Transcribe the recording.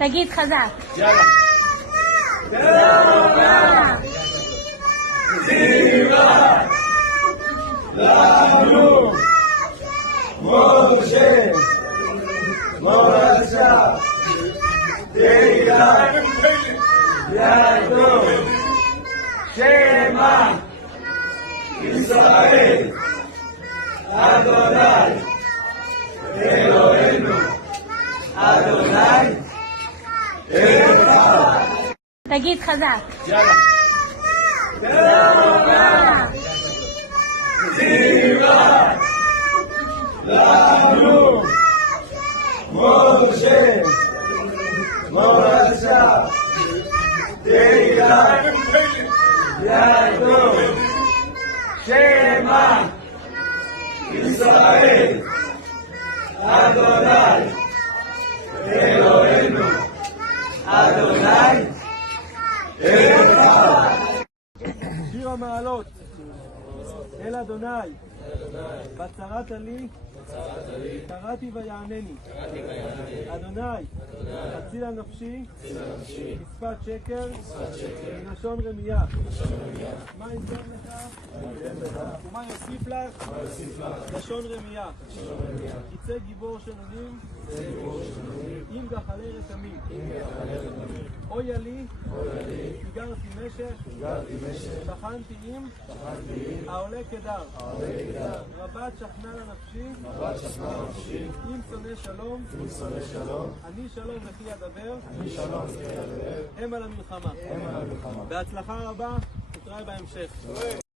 תגיד חזק. יאללה. יאללה. זיווה. לנו. משה. מורשה. תהילה. יעקב. שמע. ישראל. אדוני. אלוהינו. אדוני. אחד. תגיד חזק. יאללה. יאללה. זיווה. לנו. משה. מורשה. תהילה. יעקב. שמע. ישראל. אדוני. אלוהינו. אדוני. אחד. שיר המעלות אל אדוני, בצרת לי קראתי ויענני. אדוני, הצילה נפשי משפת שקר מלשון רמייה. מה ייתן לך ומה יוסיף לך לשון רמייה. יצא גיבור שנונים אם גחלי רתמים. אויה לי הגרתי משך שכנתי עם העולה כדר. רבת שכנה לנפשי אם שונא שלום אני שלום וכי אדבר הם על המלחמה. בהצלחה רבה, נתראה בהמשך.